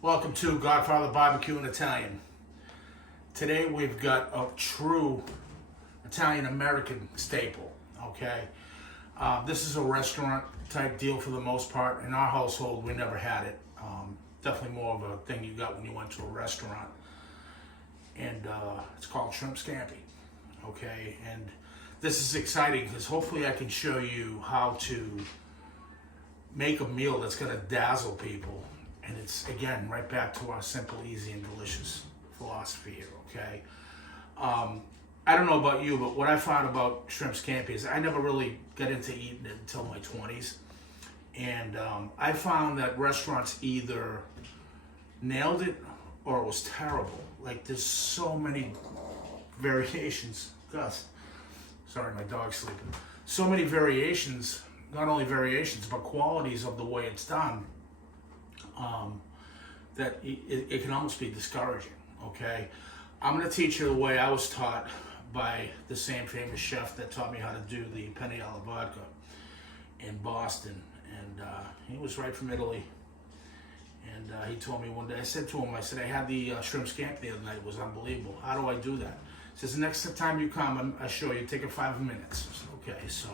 Welcome to Godfather Barbecue and Italian. Today we've got a true Italian-American staple, okay? This is a restaurant type deal for the most part. In our household, we never had it. Definitely more of a thing you got when you went to a restaurant. And it's called shrimp scampi, okay? And this is exciting because hopefully I can show you how to make a meal that's gonna dazzle people. And it's, again, right back to our simple, easy, and delicious philosophy here, okay? I don't know about you, but what I found about shrimp scampi is I never really got into eating it until my 20s. And I found that restaurants either nailed it or it was terrible. Like, there's so many variations. Gus, sorry, my dog's sleeping. So many variations, not only variations, but qualities of the way it's done. That it can almost be discouraging, okay? I'm gonna teach you the way I was taught by the same famous chef that taught me how to do the penne alla vodka in Boston. And he was right from Italy. And he told me one day, I said to him, I had the shrimp scampi the other night. It was unbelievable. How do I do that? He says, the next time you come, I'll show you. Take it 5 minutes. I said, okay, so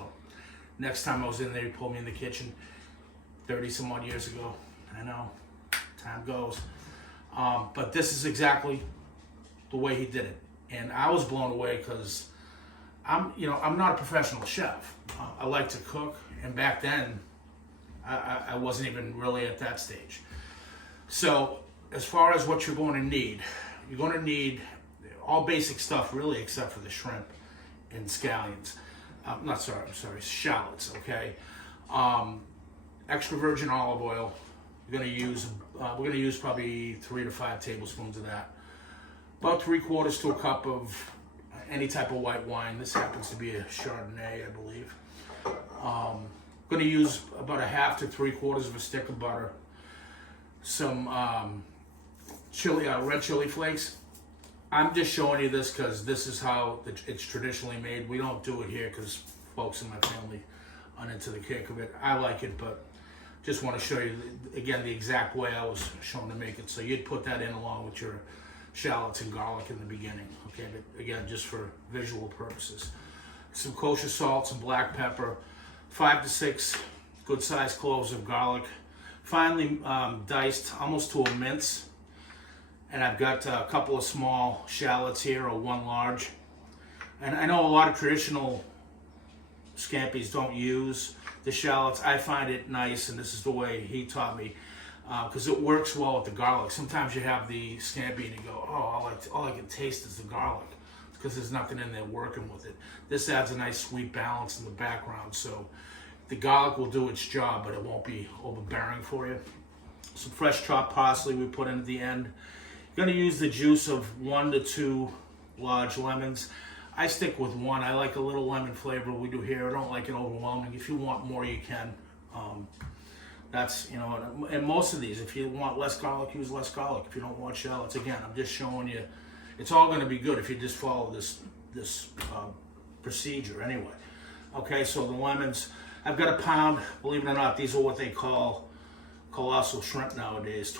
next time I was in there, he pulled me in the kitchen 30 some odd years ago. I know, time goes. But this is exactly the way he did it. And I was blown away because I'm not a professional chef. I like to cook, and back then, I wasn't even really at that stage. So as far as what you're going to need all basic stuff really, except for the shrimp and scallions. Shallots, okay? Extra virgin olive oil. We're gonna use probably 3 to 5 tablespoons of that. About 3/4 to a cup of any type of white wine. This happens to be a Chardonnay, I believe. Gonna use about 1/2 to 3/4 of a stick of butter. Some red chili flakes. I'm just showing you this because this is how it's traditionally made. We don't do it here because folks in my family aren't into the kick of it. I like it, but just want to show you, again, the exact way I was shown to make it. So you'd put that in along with your shallots and garlic in the beginning, okay? But again, just for visual purposes. Some kosher salt, some black pepper, 5 to 6 good-sized cloves of garlic, finely diced almost to a mince. And I've got a couple of small shallots here, or 1 large. And I know a lot of traditional scampis don't use the shallots. I find it nice, and this is the way he taught me, because it works well with the garlic. Sometimes you have the scampi and you go, oh, all I can taste is the garlic, because there's nothing in there working with it. This adds a nice sweet balance in the background, so the garlic will do its job, but it won't be overbearing for you. Some fresh chopped parsley we put in at the end. You're gonna use the juice of 1 to 2 large lemons. I stick with 1. I like a little lemon flavor we do here. I don't like it overwhelming. If you want more, you can. That's, and most of these, if you want less garlic, use less garlic. If you don't want shallots, again, I'm just showing you, it's all gonna be good if you just follow this procedure anyway. Okay, so the lemons, I've got a pound. Believe it or not, these are what they call colossal shrimp nowadays,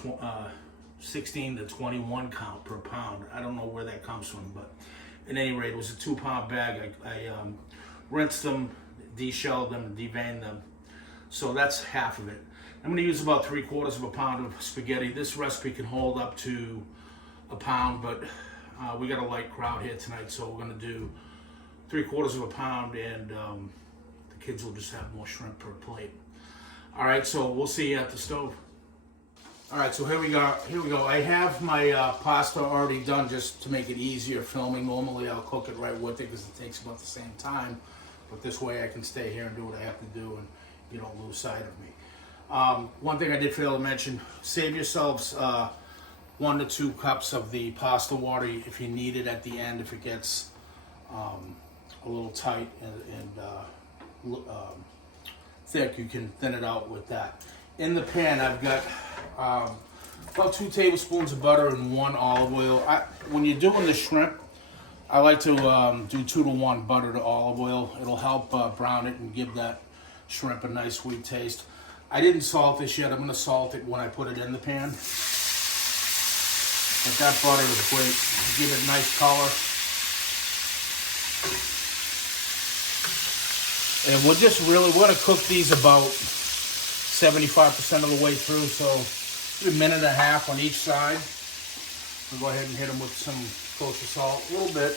16 to 21 count per pound. I don't know where that comes from, but at any rate, it was a 2-pound bag. I rinsed them, deshelled them, deveined them. So that's half of it. I'm gonna use about 3/4 of a pound of spaghetti. This recipe can hold up to a pound, but we got a light crowd here tonight, so we're gonna do 3/4 of a pound, and the kids will just have more shrimp per plate. All right, so we'll see you at the stove. All right, so here we go. I have my pasta already done just to make it easier filming. Normally I'll cook it right with it because it takes about the same time, but this way I can stay here and do what I have to do, and you don't lose sight of me. One thing I did fail to mention, save yourselves 1 to 2 cups of the pasta water if you need it at the end. If it gets a little tight and thick, you can thin it out with that. In the pan, I've got about 2 tablespoons of butter and 1 olive oil. When you're doing the shrimp, I like to do 2 to 1 butter to olive oil. It'll help brown it and give that shrimp a nice sweet taste. I didn't salt this yet. I'm going to salt it when I put it in the pan. But that butter is great. Give it a nice color. And we're going to cook these about 75% of the way through, so a minute and a half on each side. We'll go ahead and hit them with some kosher salt, a little bit.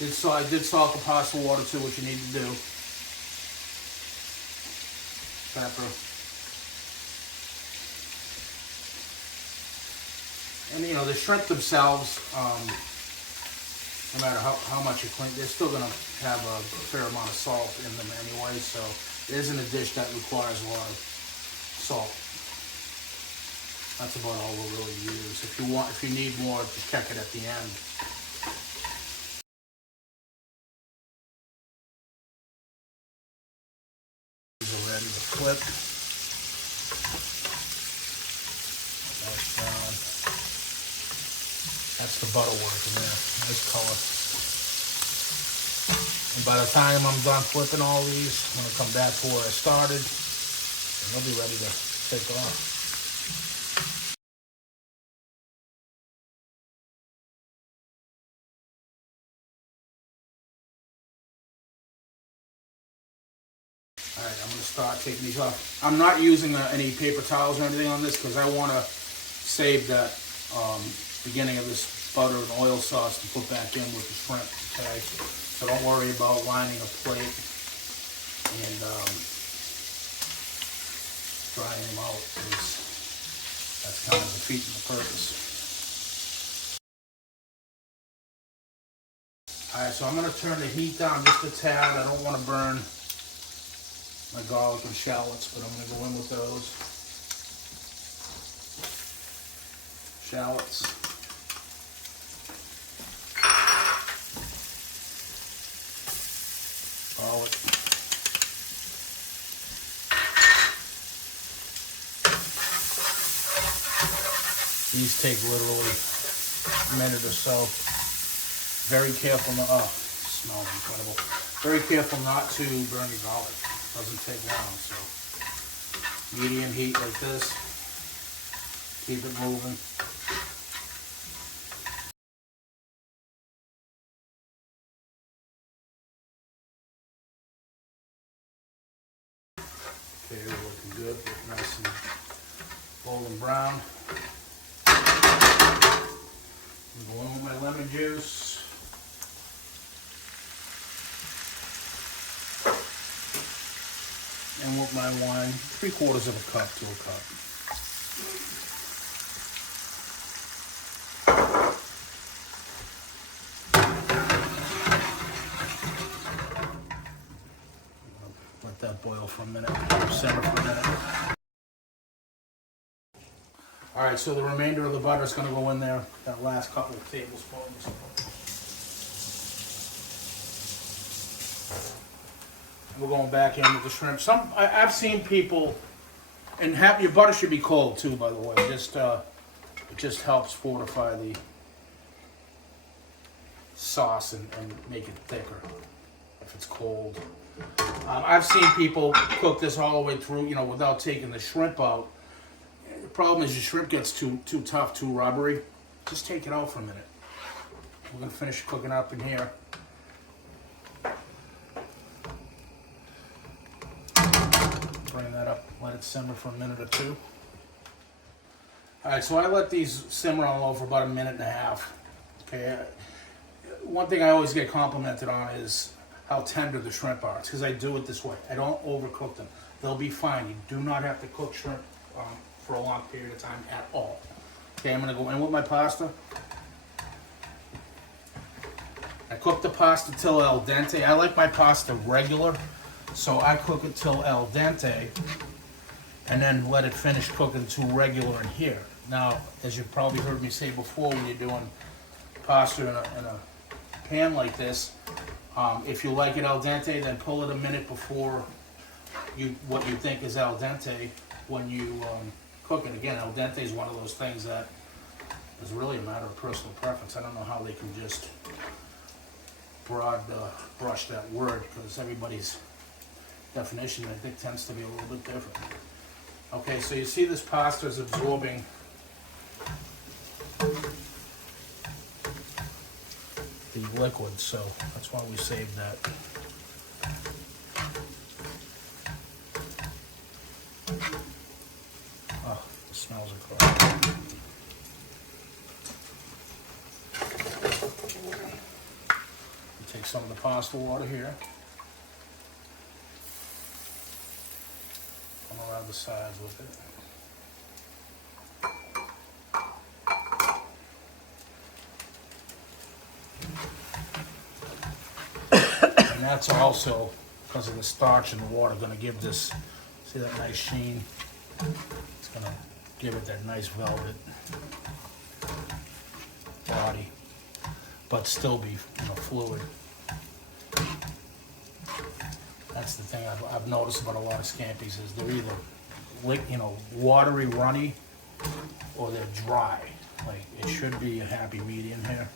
I did salt the pasta water too, what you need to do. Pepper. And you know, the shrimp themselves, no matter how much you clean, they're still going to have a fair amount of salt in them anyway, so it isn't a dish that requires a lot of salt. That's about all we'll really use. If you need more, just check it at the end. These are ready to flip. Nice brown. That's the butter working there. Nice color. And by the time I'm done flipping all these, I'm going to come back to where I started, and they'll be ready to take off. All right, I'm going to start taking these off. I'm not using any paper towels or anything on this because I want to save that beginning of this butter and oil sauce to put back in with the shrimp, okay? So don't worry about lining a plate and drying them out, because that's kind of defeating the purpose. All right, so I'm going to turn the heat down just a tad. I don't want to burn my garlic and shallots, but I'm going to go in with those. Shallots. Garlic. These take literally a minute or so. Very careful not, oh, smells incredible. Very careful not to burn your garlic. Doesn't take long, so medium heat like this. Keep it moving. Okay, they're looking good. Looking nice and golden brown. I'm going with my lemon juice. And with my wine, 3/4 of a cup to a cup. Let that boil for a minute, simmer for a minute. All right, so the remainder of the butter is going to go in there, that last couple of tablespoons. We're going back in with the shrimp. I've seen people, and your butter should be cold too, by the way. It just helps fortify the sauce and make it thicker if it's cold. I've seen people cook this all the way through, you know, without taking the shrimp out. The problem is your shrimp gets too tough, too rubbery. Just take it out for a minute. We're gonna finish cooking up in here. Bring that up, let it simmer for a minute or two. All right, so I let these simmer on low for about a minute and a half. Okay, one thing I always get complimented on is how tender the shrimp are. It's because I do it this way. I don't overcook them. They'll be fine. You do not have to cook shrimp for a long period of time at all. Okay, I'm gonna go in with my pasta. I cook the pasta till al dente. I like my pasta regular. So I cook it till al dente and then let it finish cooking to regular in here. Now, as you've probably heard me say before, when you're doing pasta in a pan like this, if you like it al dente, then pull it a minute before what you think is al dente when you cook it. Again, al dente is one of those things that is really a matter of personal preference. I don't know how they can just broad brush that word, because everybody's definition, I think, tends to be a little bit different. Okay, so you see this pasta is absorbing the liquid, so that's why we saved that. Oh, the smells incredible. Take some of the pasta water here. Come around the sides with it. And that's also, because of the starch in the water, going to give this, see that nice sheen? It's going to give it that nice velvet body, but still be, fluid. That's the thing I've noticed about a lot of Scampis is they're either, watery, runny, or they're dry. Like, it should be a happy medium here.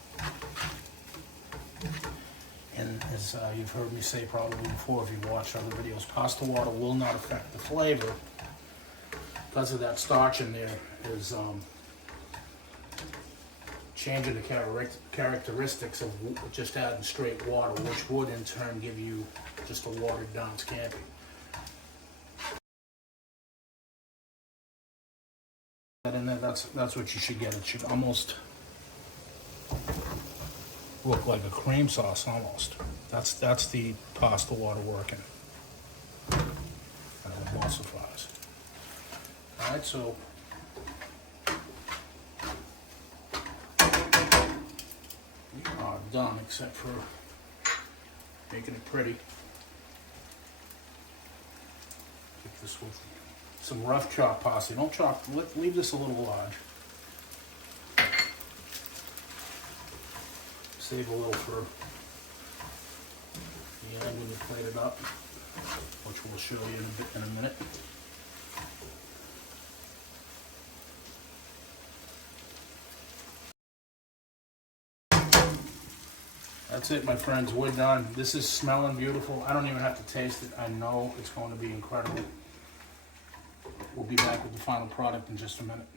And as you've heard me say probably before, if you've watched other videos, pasta water will not affect the flavor because of that starch in there is changing the characteristics of just adding straight water, which would in turn give you just a watered down Scampi. And then that's what you should get. It should almost look like a cream sauce almost. That's the pasta water working. And it emulsifies. Alright, so we are done except for making it pretty. Get this with some rough chopped pasta. Don't chop, leave this a little large. Save a little for the end when you plate it up, which we'll show you in a minute. That's it, my friends. We're done. This is smelling beautiful. I don't even have to taste it. I know it's going to be incredible. We'll be back with the final product in just a minute.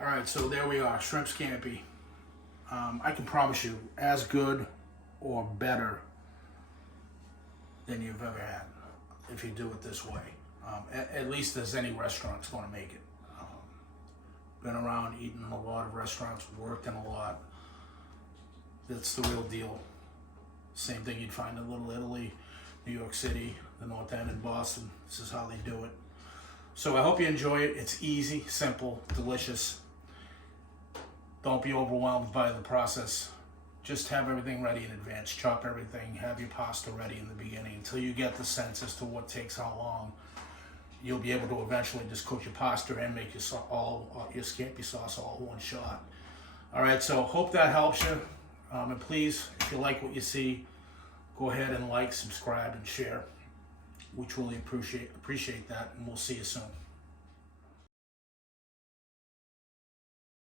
All right, so there we are, shrimp scampi. I can promise you, as good or better than you've ever had if you do it this way. At least as any restaurant's going to make it. Been around, eaten in a lot of restaurants, worked in a lot. It's the real deal. Same thing you'd find in Little Italy, New York City, the North End, and Boston. This is how they do it. So I hope you enjoy it. It's easy, simple, delicious. Don't be overwhelmed by the process. Just have everything ready in advance. Chop everything, have your pasta ready in the beginning until you get the sense as to what takes how long. You'll be able to eventually just cook your pasta and make your Scampi sauce all in one shot. All right, so hope that helps you. And please, if you like what you see, go ahead and like, subscribe, and share. We truly appreciate that, and we'll see you soon.